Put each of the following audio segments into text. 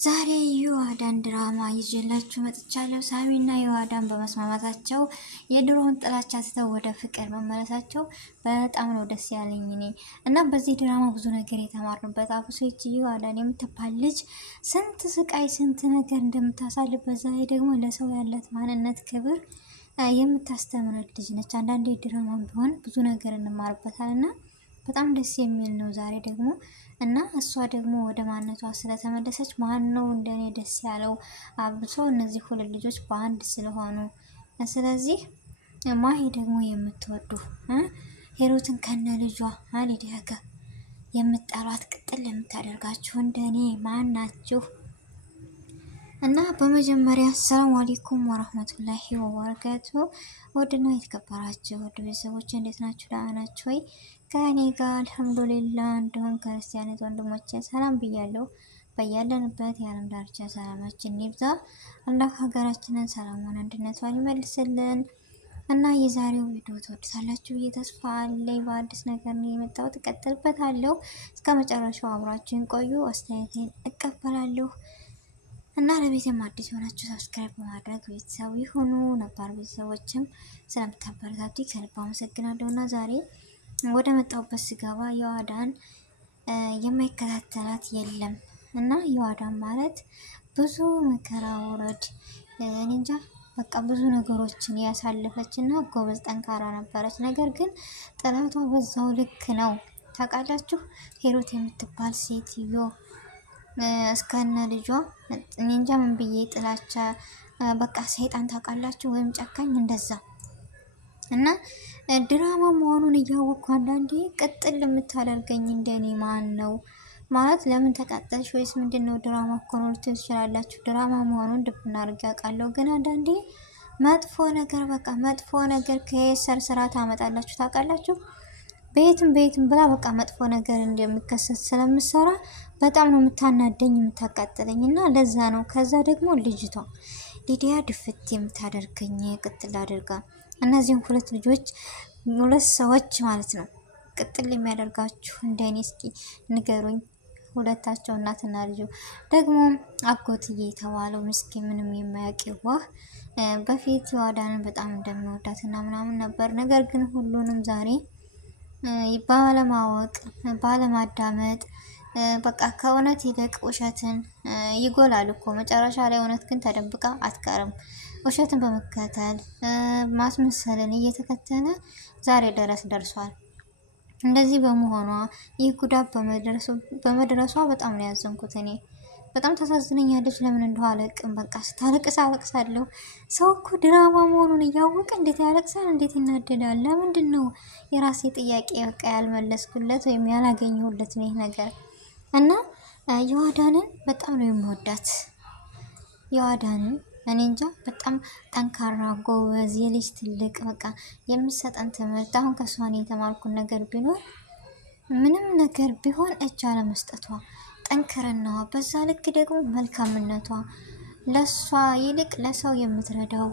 ዛሬ የዋዳን ድራማ ይዤላችሁ መጥቻለሁ። ሳሚና የዋዳን በመስማማታቸው የድሮውን ጥላቻ ትተው ወደ ፍቅር መመለሳቸው በጣም ነው ደስ ያለኝ እኔ እና በዚህ ድራማ ብዙ ነገር የተማርንበት አብሶ ይቺ የዋዳን የምትባል ልጅ ስንት ስቃይ ስንት ነገር እንደምታሳልፍ በዛ ላይ ደግሞ ለሰው ያላት ማንነት ክብር የምታስተምር ልጅ ነች። አንዳንዴ ድራማ ቢሆን ብዙ ነገር እንማርበታል እና በጣም ደስ የሚል ነው። ዛሬ ደግሞ እና እሷ ደግሞ ወደ ማንነቷ ስለተመለሰች ማን ነው እንደኔ ደስ ያለው? አብሶ እነዚህ ሁለት ልጆች በአንድ ስለሆኑ። ስለዚህ ማሂ ደግሞ የምትወዱ ሄሮትን ከነ ልጇ ሊዲያ ጋር የምጠሏት ቅጥል የምታደርጋችሁ እንደኔ ማን ናችሁ? እና በመጀመሪያ አሰላሙ አለይኩም ወራህመቱላሂ ወበረካቱ። ወድና የተከበራችሁ ወድ ቤተሰቦች እንዴት ናችሁ? ደህና ናችሁ ወይ? ከእኔ ጋር አልሐምዱሊላህ። እንዲሁም ክርስቲያን ወንድሞቼ ሰላም ብያለሁ። በያለንበት የዓለም ዳርቻ ሰላማችን ይብዛ። አላህ ሀገራችንን ሰላሙን አንድነቷን ይመልስልን። እና የዛሬው ቪዲዮ ትወዱታላችሁ ብዬ ተስፋ አለኝ። በአዲስ ነገር ነው የመጣሁት፣ እቀጥልበታለሁ። እስከ መጨረሻው አብራችሁን ቆዩ፣ አስተያየቴን እቀበላለሁ። እና ለቤተም አዲስ የሆናችሁ ሰብስክራይብ በማድረግ ቤተሰብ ይሁኑ። ነባር ቤተሰቦችም ስለምታበረታቱ ከልብ አመሰግናለሁ። እና ዛሬ ወደ መጣሁበት ስገባ የዋዳን የማይከታተላት የለም። እና የዋዳን ማለት ብዙ መከራ ውረድ እንጃ በቃ ብዙ ነገሮችን ያሳለፈች እና ጎበዝ ጠንካራ ነበረች። ነገር ግን ጥላቷ በዛው ልክ ነው። ታውቃላችሁ ሄሮት የምትባል ሴትዮ እስከነ ልጇ እንጃ ምን ብዬ ጥላቻ በቃ ሰይጣን ታውቃላችሁ፣ ወይም ጨካኝ እንደዛ። እና ድራማ መሆኑን እያወቅኩ አንዳንዴ ቅጥል የምታደርገኝ እንደኔ ማን ነው ማለት ለምን ተቃጠልሽ ወይስ ምንድነው? ድራማ እኮ ነው ልትሉ ትችላላችሁ። ድራማ መሆኑን ድብና አድርጌ አውቃለሁ። ግን አንዳንዴ መጥፎ ነገር በቃ መጥፎ ነገር ከየሰር ስራ ታመጣላችሁ። ታውቃላችሁ ቤትም ብላ በቃ መጥፎ ነገር እንደሚከሰት ስለምሰራ በጣም ነው የምታናደኝ የምታቃጥለኝ። እና ለዛ ነው። ከዛ ደግሞ ልጅቷ ሊዲያ ድፍት የምታደርገኝ ቅጥል አድርጋ እነዚህም ሁለት ሰዎች ማለት ነው ቅጥል የሚያደርጋችሁ እንደኔ እስኪ ንገሩኝ። ሁለታቸው እናትና ልጁ ደግሞ አጎትዬ የተባለው ምስኪን ምንም የማያውቅ ዋህ በፊት የዋዳንን በጣም እንደሚወዳትና ምናምን ነበር። ነገር ግን ሁሉንም ዛሬ ባለማወቅ ባለማዳመጥ በቃ ከእውነት ይልቅ ውሸትን ይጎላል እኮ መጨረሻ ላይ። እውነት ግን ተደብቃ አትቀርም። ውሸትን በመከተል ማስመሰልን እየተከተለ ዛሬ ድረስ ደርሷል። እንደዚህ በመሆኗ ይህ ጉዳት በመድረሷ በጣም ነው ያዘንኩት እኔ። በጣም ታሳዝነኛለች። ለምን እንደው አለቅም በቃ ስታለቅስ አለቅሳለሁ። ሰው እኮ ድራማ መሆኑን እያወቀ እንዴት ያለቅሳል? እንዴት ይናደዳል? ለምንድን ነው የራሴ ጥያቄ በቃ ያልመለስኩለት ወይም ያላገኘሁለት ነው ይህ ነገር። እና የዋዳንን በጣም ነው የምወዳት። የዋዳንን እኔ እንጃ በጣም ጠንካራ ጎበዝ፣ የልጅ ትልቅ በቃ የምሰጠን ትምህርት አሁን ከሷ የተማርኩት ነገር ቢኖር ምንም ነገር ቢሆን እጅ አለመስጠቷ፣ ጠንክርናዋ፣ በዛ ልክ ደግሞ መልካምነቷ፣ ለሷ ይልቅ ለሰው የምትረዳው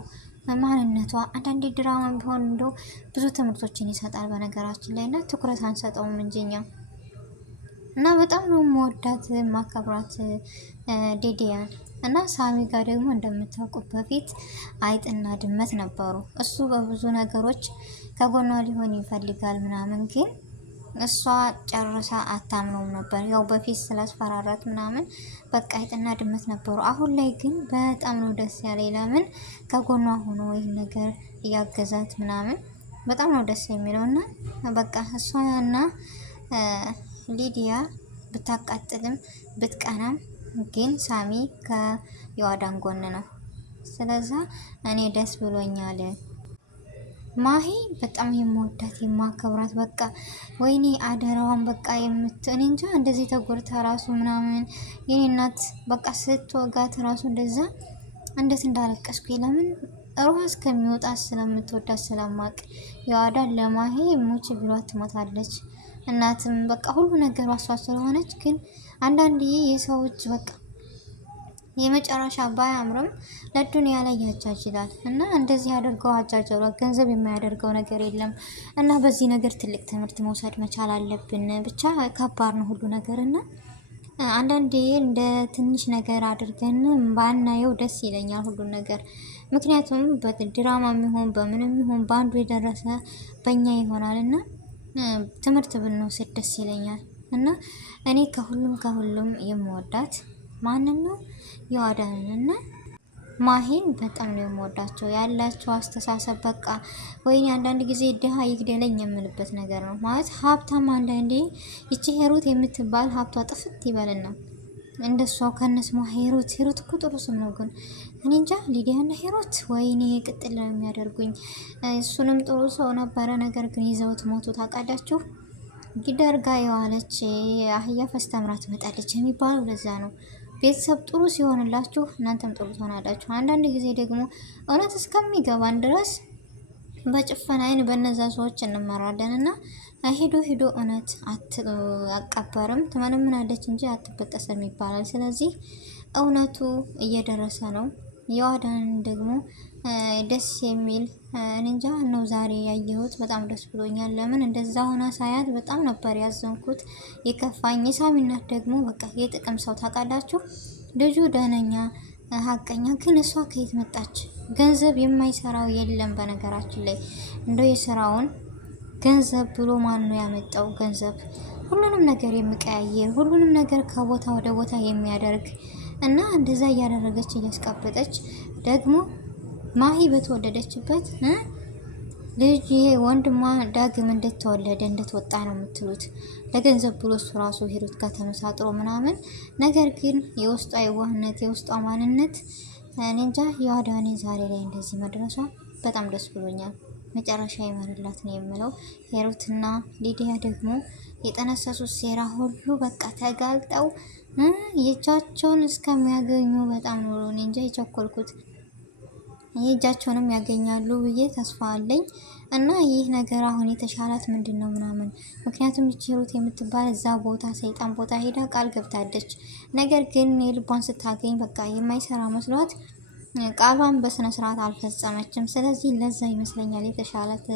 ማንነቷ። አንዳንዴ ድራማ ቢሆን እንደው ብዙ ትምህርቶችን ይሰጣል በነገራችን ላይ እና ትኩረት አንሰጠውም እንጂኛ። እና በጣም ነው የምወዳት ማከብራት ሊዲያን። እና ሳሚ ጋር ደግሞ እንደምታውቁት በፊት አይጥና ድመት ነበሩ። እሱ በብዙ ነገሮች ከጎኗ ሊሆን ይፈልጋል ምናምን፣ ግን እሷ ጨርሳ አታምነውም ነበር። ያው በፊት ስላስፈራራት ምናምን በቃ አይጥና ድመት ነበሩ። አሁን ላይ ግን በጣም ነው ደስ ያለኝ። ለምን ከጎኗ ሆኖ ይህን ነገር እያገዛት ምናምን በጣም ነው ደስ የሚለው። እና በቃ እሷና ሊዲያ ብታቃጥልም ብትቀናም ግን ሳሚ ከየዋዳን ጎን ነው። ስለዛ እኔ ደስ ብሎኛል። ማሂ በጣም የምወዳት የማከብራት በቃ ወይኔ አደራዋን በቃ እኔ እንጃ እንደዚህ ተጎድታ ራሱ ምናምን የኔ እናት በቃ ስትወጋት ራሱ እንደዛ እንዴት እንዳለቀስኩ ለምን ሩሃ እስከሚወጣት ስለምትወዳት ስለማቅ። የዋዳን ለማሂ ሙች ብሏት ትሞታለች። እናትም በቃ ሁሉ ነገር ዋሷ ስለሆነች። ግን አንዳንዴ የሰው እጅ በቃ የመጨረሻ ባያምርም ለዱንያ ላይ ያጃጅላል። እና እንደዚህ አድርገው አጃጀሏ። ገንዘብ የማያደርገው ነገር የለም። እና በዚህ ነገር ትልቅ ትምህርት መውሰድ መቻል አለብን። ብቻ ከባድ ነው ሁሉ ነገር እና አንዳንዴ እንደ ትንሽ ነገር አድርገን ባናየው ደስ ይለኛል ሁሉን ነገር። ምክንያቱም በድራማ የሚሆን በምንም ይሆን በአንዱ የደረሰ በእኛ ይሆናል እና ትምህርት ብንወስድ ደስ ይለኛል። እና እኔ ከሁሉም የምወዳት ማንን ነው? የአዳንንና ማሂን በጣም ነው የምወዳቸው። ያላቸው አስተሳሰብ በቃ ወይኔ አንዳንድ ጊዜ ድሃ ይግደለኝ የምልበት ነገር ነው ማለት ሀብታም አንዳንዴ ይቺ ሄሩት የምትባል ሀብቷ ጥፍት ይበልና እንደሷ ከነስሟ ሄሩት እኮ ጥሩ ስም ነው፣ ግን እኔ እንጃ ሊዲያና ሄሩት ወይኔ ቅጥል ነው የሚያደርጉኝ። እሱንም ጥሩ ሰው ነበረ፣ ነገር ግን ይዘውት ሞቱ። ታውቃላችሁ ጊደር ጋ የዋለች አህያ ፈስተምራ ትመጣለች የሚባለው ለዛ ነው። ቤተሰብ ጥሩ ሲሆንላችሁ እናንተም ጥሩ ትሆናላችሁ። አንዳንድ ጊዜ ደግሞ እውነት እስከሚገባን ድረስ በጭፈን አይን በነዛ ሰዎች እንመራለን እና ሄዶ እውነት አቀበርም ትመነምናለች እንጂ አትበጠስም ይባላል። ስለዚህ እውነቱ እየደረሰ ነው። የዋዳን ደግሞ ደስ የሚል እንጃ ነው ዛሬ ያየሁት። በጣም ደስ ብሎኛል። ለምን እንደዛ ሆና ሳያት በጣም ነበር ያዘንኩት የከፋኝ። የሳሚናት ደግሞ በቃ የጥቅም ሰው ታውቃላችሁ። ልጁ ደህነኛ ሀቀኛ፣ ግን እሷ ከየት መጣች? ገንዘብ የማይሰራው የለም። በነገራችን ላይ እንደው የስራውን ገንዘብ ብሎ ማን ነው ያመጣው? ገንዘብ ሁሉንም ነገር የሚቀያየር ሁሉንም ነገር ከቦታ ወደ ቦታ የሚያደርግ እና እንደዛ እያደረገች እያስቀበጠች ደግሞ ማሂ በተወለደችበት ልጅ ይሄ ወንድሟ ዳግም እንደተወለደ እንደተወጣ ነው የምትሉት። ለገንዘብ ብሎ እሱ ራሱ ሂሩት ጋር ተመሳጥሮ ምናምን። ነገር ግን የውስጧ የዋህነት የውስጧ ማንነት እኔ እንጃ። የአዳኔ ዛሬ ላይ እንደዚህ መድረሷ በጣም ደስ ብሎኛል። መጨረሻ ይመርላት ነው የምለው። ሂሩትና ሊዲያ ደግሞ የጠነሰሱት ሴራ ሁሉ በቃ ተጋልጠው የእጃቸውን እስከሚያገኙ በጣም ነው እኔ እንጃ የቸኮልኩት። የእጃቸውንም ያገኛሉ ብዬ ተስፋ አለኝ። እና ይህ ነገር አሁን የተሻላት ምንድን ነው ምናምን፣ ምክንያቱም ሂሩት የምትባል እዛ ቦታ ሰይጣን ቦታ ሄዳ ቃል ገብታለች። ነገር ግን የልቧን ስታገኝ በቃ የማይሰራ መስሏት ቃሏን በስነ ስርዓት አልፈጸመችም። ስለዚህ ለዛ ይመስለኛል የተሻላት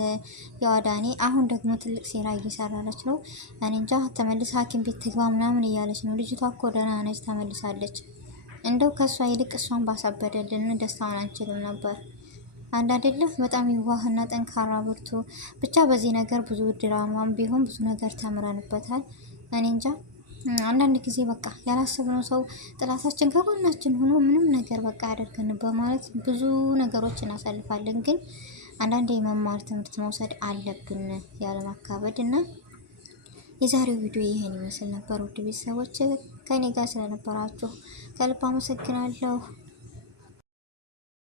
የዋዳኔ። አሁን ደግሞ ትልቅ ሴራ እየሰራለች ነው። እኔ እንጃ ተመልሳ ሐኪም ቤት ትግባ ምናምን እያለች ነው። ልጅቷ እኮ ደህና ነች፣ ተመልሳለች። እንደው ከሷ ይልቅ እሷን ባሳበደልን ደስታውን አንችልም ነበር። አንድ አይደለም በጣም ይዋህና ጠንካራ ብርቱ። ብቻ በዚህ ነገር ብዙ ድራማም ቢሆን ብዙ ነገር ተምረንበታል። እኔ እንጃ አንዳንድ ጊዜ በቃ ያላሰብነው ሰው ጥላታችን ከጎናችን ሆኖ ምንም ነገር በቃ ያደርገን በማለት ብዙ ነገሮች እናሳልፋለን። ግን አንዳንዴ የመማር ትምህርት መውሰድ አለብን ያለማካበድ እና የዛሬው ቪዲዮ ይሄን ይመስል ነበር። ውድ ቤተሰቦች ከኔ ጋር ስለነበራችሁ ከልብ አመሰግናለሁ።